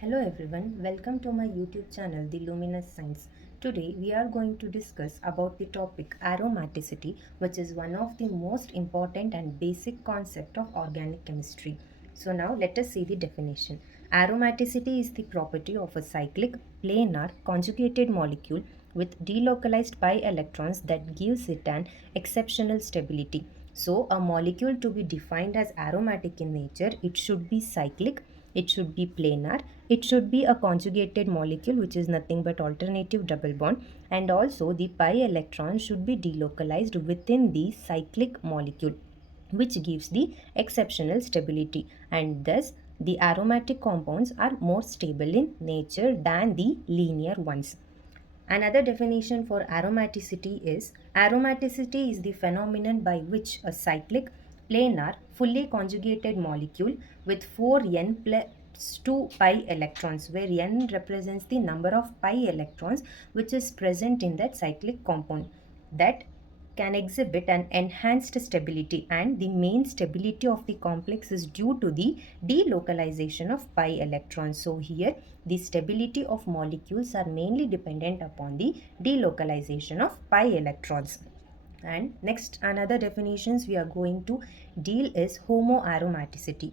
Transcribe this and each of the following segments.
Hello everyone, welcome to my YouTube channel The Luminous Science. Today we are going to discuss about the topic aromaticity, which is one of the most important and basic concept of organic chemistry. So now let us see the definition. Aromaticity is the property of a cyclic, planar, conjugated molecule with delocalized pi electrons that gives it an exceptional stability. So a molecule to be defined as aromatic in nature, it should be cyclic, it should be planar, it should be a conjugated molecule, which is nothing but alternative double bond, and also the pi electron should be delocalized within the cyclic molecule, which gives the exceptional stability, and thus the aromatic compounds are more stable in nature than the linear ones. Another definition for aromaticity is the phenomenon by which a cyclic, planar, fully conjugated molecule with 4n plus 2 pi electrons, where n represents the number of pi electrons which is present in that cyclic compound, that can exhibit an enhanced stability, and the main stability of the complex is due to the delocalization of pi electrons. So here the stability of molecules are mainly dependent upon the delocalization of pi electrons. And next, another definitions we are going to deal is homoaromaticity.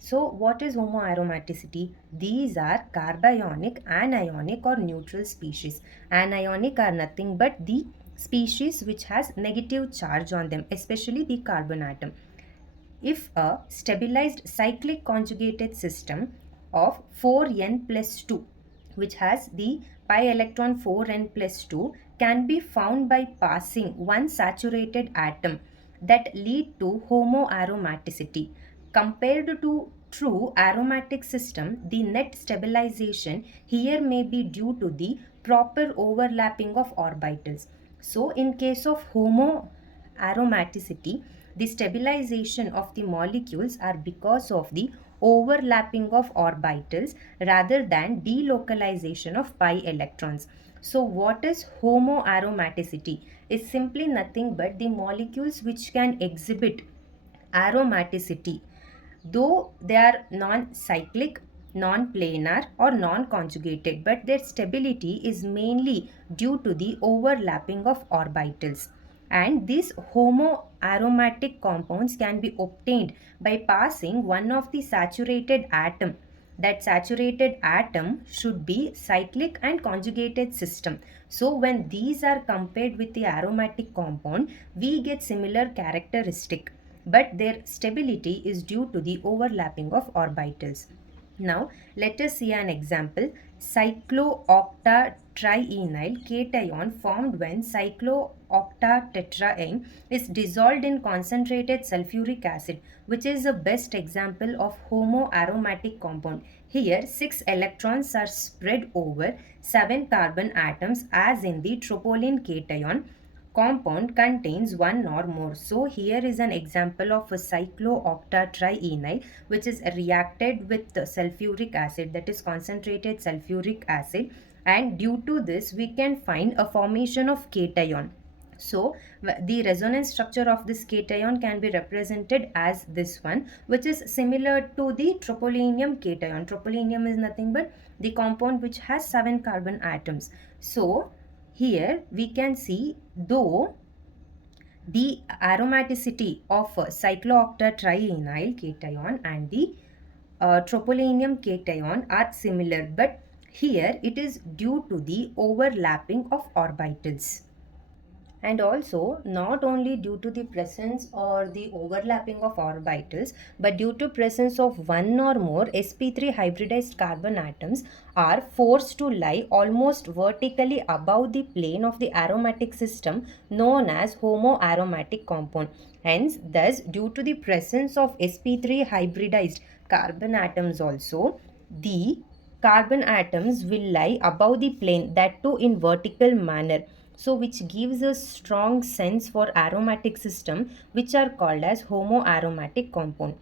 So what is homoaromaticity? These are carbanionic, anionic or neutral species. Anionic are nothing but the species which has negative charge on them, especially the carbon atom. If a stabilized cyclic conjugated system of 4n plus 2, which has the pi electron 4n plus 2, can be found by passing one saturated atom, that lead to homoaromaticity. Compared to true aromatic system, the net stabilization here may be due to the proper overlapping of orbitals. So in case of homoaromaticity, the stabilization of the molecules are because of the overlapping of orbitals rather than delocalization of pi electrons. So what is homoaromaticity? Is simply nothing but the molecules which can exhibit aromaticity, though they are non-cyclic, non-planar or non-conjugated, but their stability is mainly due to the overlapping of orbitals. And these homoaromatic compounds can be obtained by passing one of the saturated atom. That saturated atom should be cyclic and conjugated system. So when these are compared with the aromatic compound, we get similar characteristic, but their stability is due to the overlapping of orbitals. Now, let us see an example. Cyclooctatrienyl cation formed when cyclooctatetraene is dissolved in concentrated sulfuric acid, which is the best example of homoaromatic compound. Here, 6 electrons are spread over 7 carbon atoms, as in the tropyline cation compound contains one or more. So here is an example of a cyclooctatrienyl, which is reacted with the sulfuric acid, that is concentrated sulfuric acid, and due to this we can find a formation of cation. So the resonance structure of this cation can be represented as this one, which is similar to the tropylium cation. Tropylium is nothing but the compound which has 7 carbon atoms. So here we can see, though the aromaticity of cyclooctatrienyl cation and the tropylium cation are similar, but here it is due to the overlapping of orbitals. And also, not only due to the presence or the overlapping of orbitals, but due to presence of one or more sp3 hybridized carbon atoms are forced to lie almost vertically above the plane of the aromatic system, known as homoaromatic compound. Hence, thus, due to the presence of sp3 hybridized carbon atoms also, the carbon atoms will lie above the plane, that too in vertical manner, so which gives a strong sense for aromatic system, which are called as homoaromatic compound.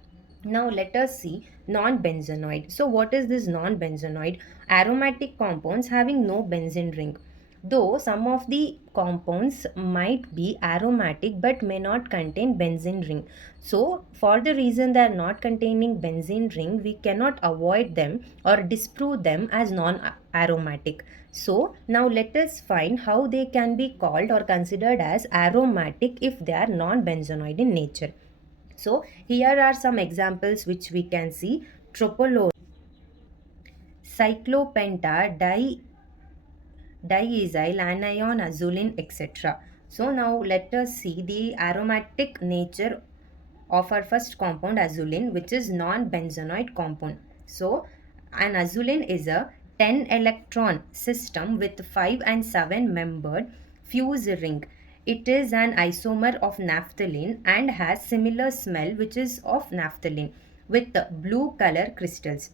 Now let us see non-benzenoid. So what is this non-benzenoid? Aromatic compounds having no benzene ring. though some of the compounds might be aromatic but may not contain benzene ring. So for the reason they are not containing benzene ring, we cannot avoid them or disprove them as non-aromatic. So now let us find how they can be called or considered as aromatic if they are non-benzenoid in nature. So here are some examples which we can see: tropolone, cyclopenta, diethyl anion, azulene, etc. So now let us see the aromatic nature of our first compound, azulene, which is non-benzenoid compound. So an azulene is a 10 electron system with 5 and 7 membered fuse ring. It is an isomer of naphthalene and has similar smell which is of naphthalene with blue color crystals.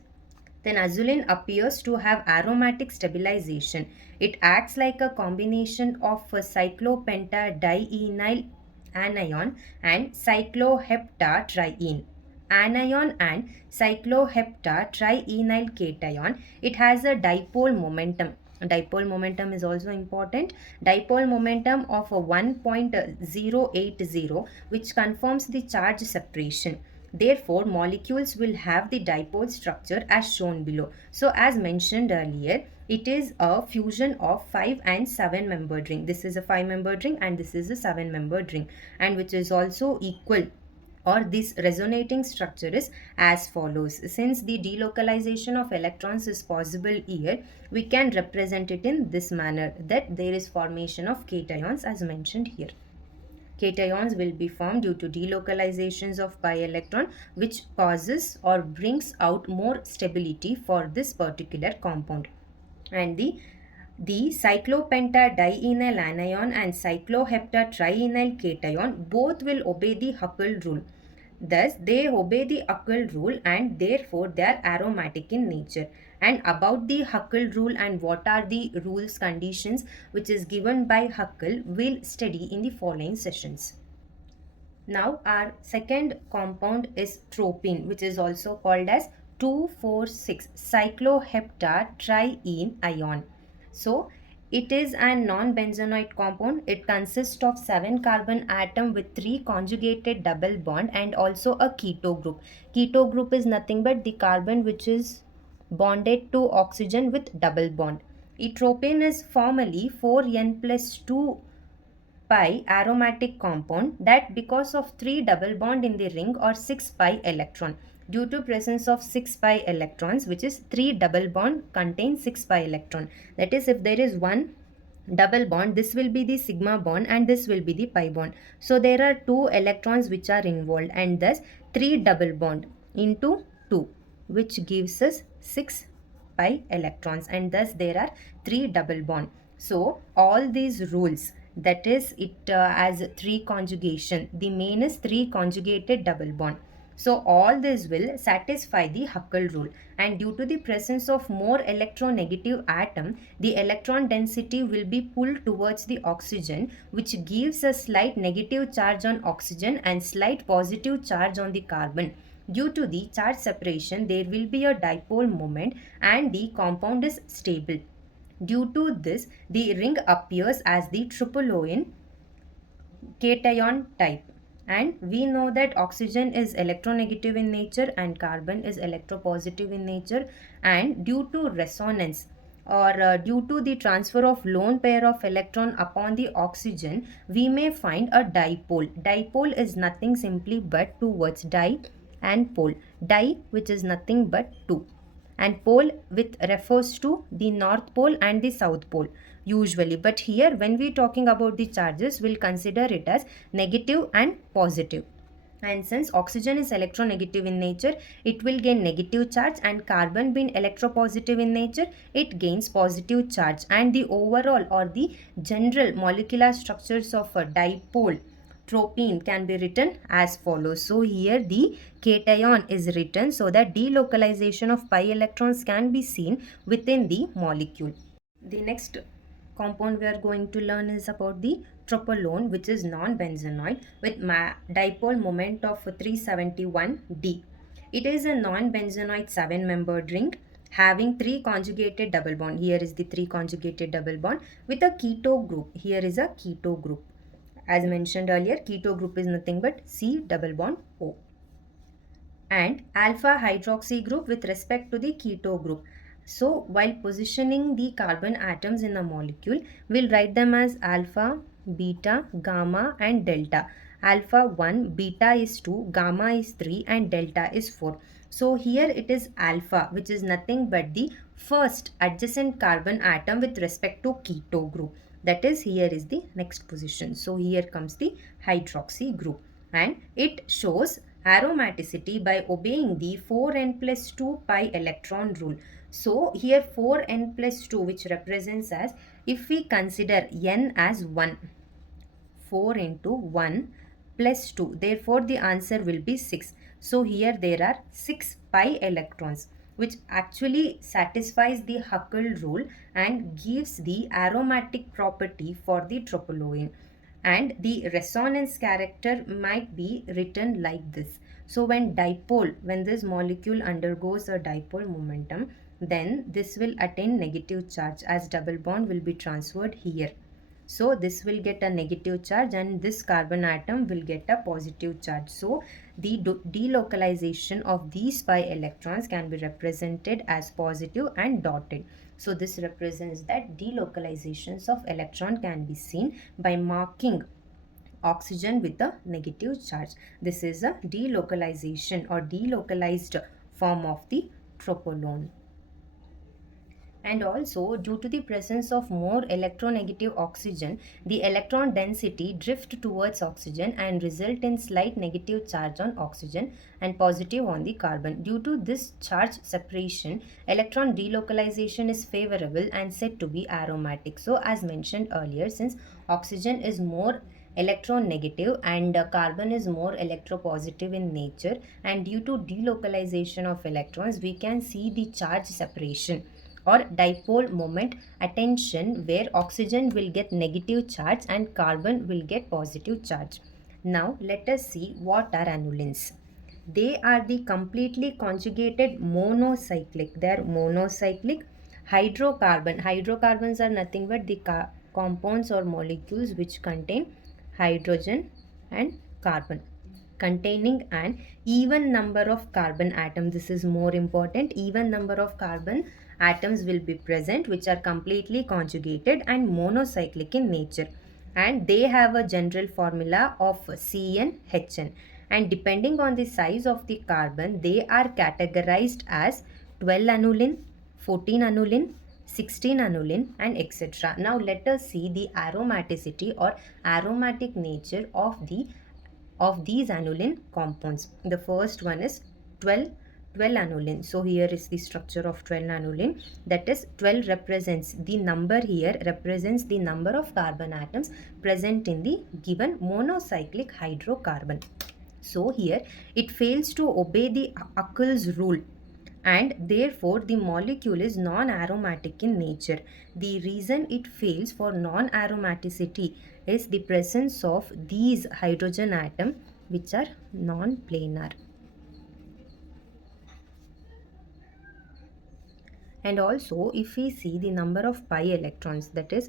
Then azulene appears to have aromatic stabilization. It acts like a combination of a cyclopentadienyl anion and cycloheptatriene anion and cycloheptatrienyl cation. It has a dipole momentum. Dipole momentum is also important. Dipole momentum of 1.080, which confirms the charge separation. Therefore, molecules will have the dipole structure as shown below. So, as mentioned earlier, it is a fusion of 5 and 7 membered ring. This is a 5 membered ring and this is a 7 membered ring, and which is also equal, or this resonating structure is as follows. Since the delocalization of electrons is possible here, we can represent it in this manner, that there is formation of cations as mentioned here. Cations will be formed due to delocalizations of pi electron, which causes or brings out more stability for this particular compound. And the cyclopentadienyl anion and cycloheptatrienyl cation both will obey the Huckel rule. Thus, they obey the Huckel rule and therefore they are aromatic in nature. And about the Huckel rule and what are the rules conditions which is given by Huckel, we'll study in the following sessions. Now our second compound is tropine, which is also called as 2,4,6 cycloheptatriene ion. So it is a non-benzenoid compound. It consists of 7 carbon atom with 3 conjugated double bond and also a keto group. Keto group is nothing but the carbon which is bonded to oxygen with double bond. Tropine is formally 4n plus 2 pi aromatic compound, that because of 3 double bond in the ring or 6 pi electron. Due to presence of 6 pi electrons, which is 3 double bond contains 6 pi electron. That is, if there is one double bond, this will be the sigma bond and this will be the pi bond. So there are 2 electrons which are involved, and thus 3 double bond into 2, which gives us 6 pi electrons, and thus there are 3 double bond. So all these rules, that is it as 3 conjugation, the main is 3 conjugated double bond. So all this will satisfy the Huckel rule, and due to the presence of more electronegative atom, the electron density will be pulled towards the oxygen, which gives a slight negative charge on oxygen and slight positive charge on the carbon. Due to the charge separation, there will be a dipole moment and the compound is stable. Due to this, the ring appears as the tropolone cation type. And we know that oxygen is electronegative in nature and carbon is electropositive in nature, and due to resonance or due to the transfer of lone pair of electron upon the oxygen, we may find a dipole. Dipole is nothing simply but two words, di and pole. Di, which is nothing but two, and pole with refers to the north pole and the south pole usually, but here when we talking about the charges, we'll consider it as negative and positive. And since oxygen is electronegative in nature, it will gain negative charge, and carbon being electropositive in nature, it gains positive charge. And the overall or the general molecular structures of a dipole tropine can be written as follows. So here the cation is written so that delocalization of pi electrons can be seen within the molecule. The next compound we are going to learn is about the tropolone, which is non-benzenoid with dipole moment of 371D. It is a non-benzenoid 7-membered ring. having 3 conjugated double bond. Here is the 3 conjugated double bond with a keto group. Here is a keto group. As mentioned earlier, keto group is nothing but C double bond O. And alpha hydroxy group with respect to the keto group. So while positioning the carbon atoms in a molecule, we'll write them as alpha, beta, gamma and delta. Alpha 1, beta is 2, gamma is 3 and delta is 4. So here it is alpha, which is nothing but the first adjacent carbon atom with respect to keto group. That is, here is the next position. So here comes the hydroxy group, and it shows aromaticity by obeying the 4n plus 2 pi electron rule. So here 4n plus 2, which represents as, if we consider n as 1, 4 into 1 plus 2, therefore the answer will be 6. So here there are 6 pi electrons, which actually satisfies the Huckel rule and gives the aromatic property for the tropyloene. And the resonance character might be written like this. So when this molecule undergoes a dipole momentum, then this will attain negative charge as double bond will be transferred here. So this will get a negative charge and this carbon atom will get a positive charge. So the delocalization of these pi electrons can be represented as positive and dotted. So this represents that delocalizations of electron can be seen by marking oxygen with a negative charge. This is a delocalization or delocalized form of the tropyloene. And also, due to the presence of more electronegative oxygen, the electron density drift towards oxygen and result in slight negative charge on oxygen and positive on the carbon. Due to this charge separation, electron delocalization is favorable and said to be aromatic. So as mentioned earlier, since oxygen is more electronegative and carbon is more electropositive in nature, and due to delocalization of electrons, we can see the charge separation or dipole moment attention, where oxygen will get negative charge and carbon will get positive charge. Now let us see what are annulenes. They are the completely conjugated monocyclic. They are monocyclic hydrocarbon. Hydrocarbons are nothing but the compounds or molecules which contain hydrogen and carbon, containing an even number of carbon atoms. This is more important. Even number of carbon atoms will be present, which are completely conjugated and monocyclic in nature, and they have a general formula of CnHn, and depending on the size of the carbon, they are categorized as 12 annuline, 14 annuline, 16 annuline and etc. Now let us see the aromaticity or aromatic nature of these annuline compounds. The first one is 12 annuline. So here is the structure of 12 annuline. That is, 12 represents the number, here represents the number of carbon atoms present in the given monocyclic hydrocarbon. So here it fails to obey the Huckel's rule, and therefore the molecule is non-aromatic in nature. The reason it fails for non-aromaticity is the presence of these hydrogen atom which are non-planar. And also, if we see the number of pi electrons, that is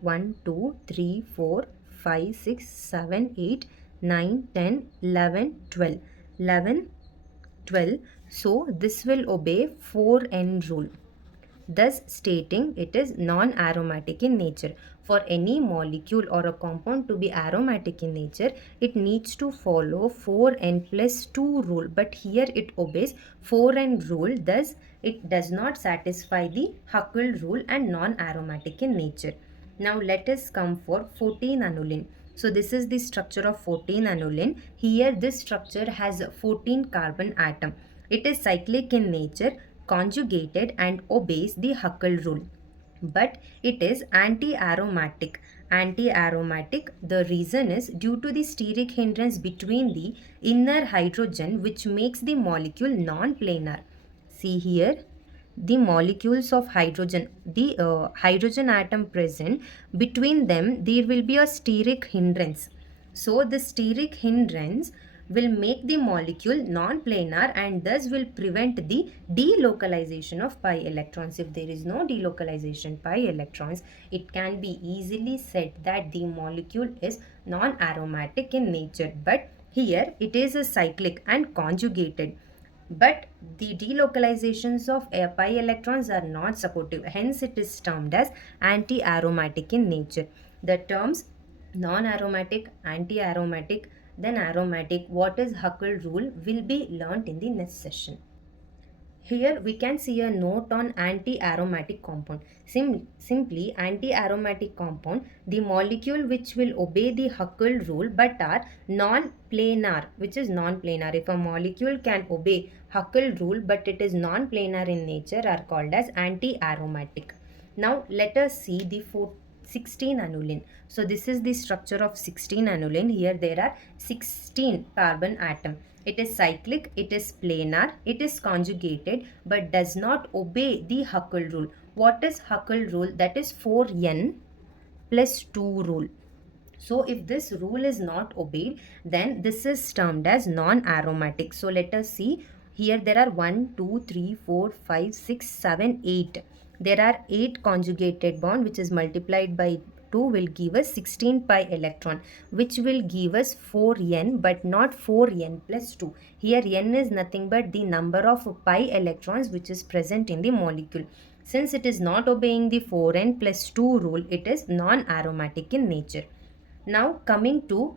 1, 2, 3, 4, 5, 6, 7, 8, 9, 10, 11, 12. 11, 12. So this will obey 4n rule, thus stating it is non-aromatic in nature. For any molecule or a compound to be aromatic in nature, it needs to follow 4n plus 2 rule, but here it obeys 4n rule, thus it does not satisfy the Huckel rule and non-aromatic in nature. Now let us come for 14 annuline. So this is the structure of 14 annuline. Here this structure has 14 carbon atom. It is cyclic in nature, conjugated and obeys the Huckel rule, but it is anti-aromatic. Anti-aromatic, the reason is due to the steric hindrance between the inner hydrogen, which makes the molecule non-planar. See here, the molecules of hydrogen, the hydrogen atom present, between them there will be a steric hindrance. So the steric hindrance will make the molecule non-planar and thus will prevent the delocalization of pi electrons. If there is no delocalization pi electrons, it can be easily said that the molecule is non-aromatic in nature. But here it is a cyclic and conjugated. But the delocalizations of pi electrons are not supportive. Hence, it is termed as anti-aromatic in nature. The terms non-aromatic, anti-aromatic, then aromatic, what is Huckel rule will be learnt in the next session. Here we can see a note on anti-aromatic compound. Simply anti-aromatic compound, the molecule which will obey the Huckel rule but are non-planar, which is non-planar. If a molecule can obey Huckel rule but it is non-planar in nature are called as anti-aromatic. Now let us see the 16 annuline. So this is the structure of 16 annuline. Here there are 16 carbon atom. It is cyclic, it is planar, it is conjugated but does not obey the Huckel rule. What is Huckel rule? That is 4n plus 2 rule. So if this rule is not obeyed, then this is termed as non-aromatic. So let us see. Here there are 1, 2, 3, 4, 5, 6, 7, 8. There are 8 conjugated bond which is multiplied by 2 will give us 16 pi electron, which will give us 4n but not 4n plus 2. Here n is nothing but the number of pi electrons which is present in the molecule. Since it is not obeying the 4n plus 2 rule, it is non-aromatic in nature. Now coming to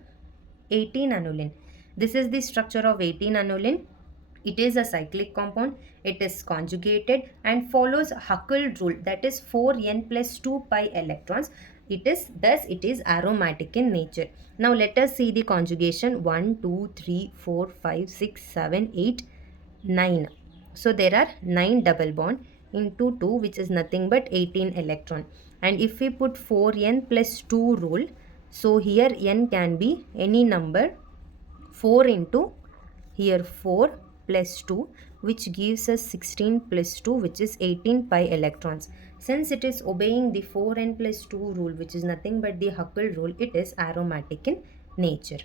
18 annuline. This is the structure of 18 annuline. It is a cyclic compound. It is conjugated and follows Huckel rule, that is 4n plus 2 pi electrons. Thus it is aromatic in nature. Now let us see the conjugation. 1, 2, 3, 4, 5, 6, 7, 8, 9. So there are 9 double bond into 2, which is nothing but 18 electron. And if we put 4n plus 2 rule, so here n can be any number. 4 into here 4 plus 2, which gives us 16 plus 2, which is 18 pi electrons. Since it is obeying the 4n plus 2 rule, which is nothing but the Huckel rule, it is aromatic in nature.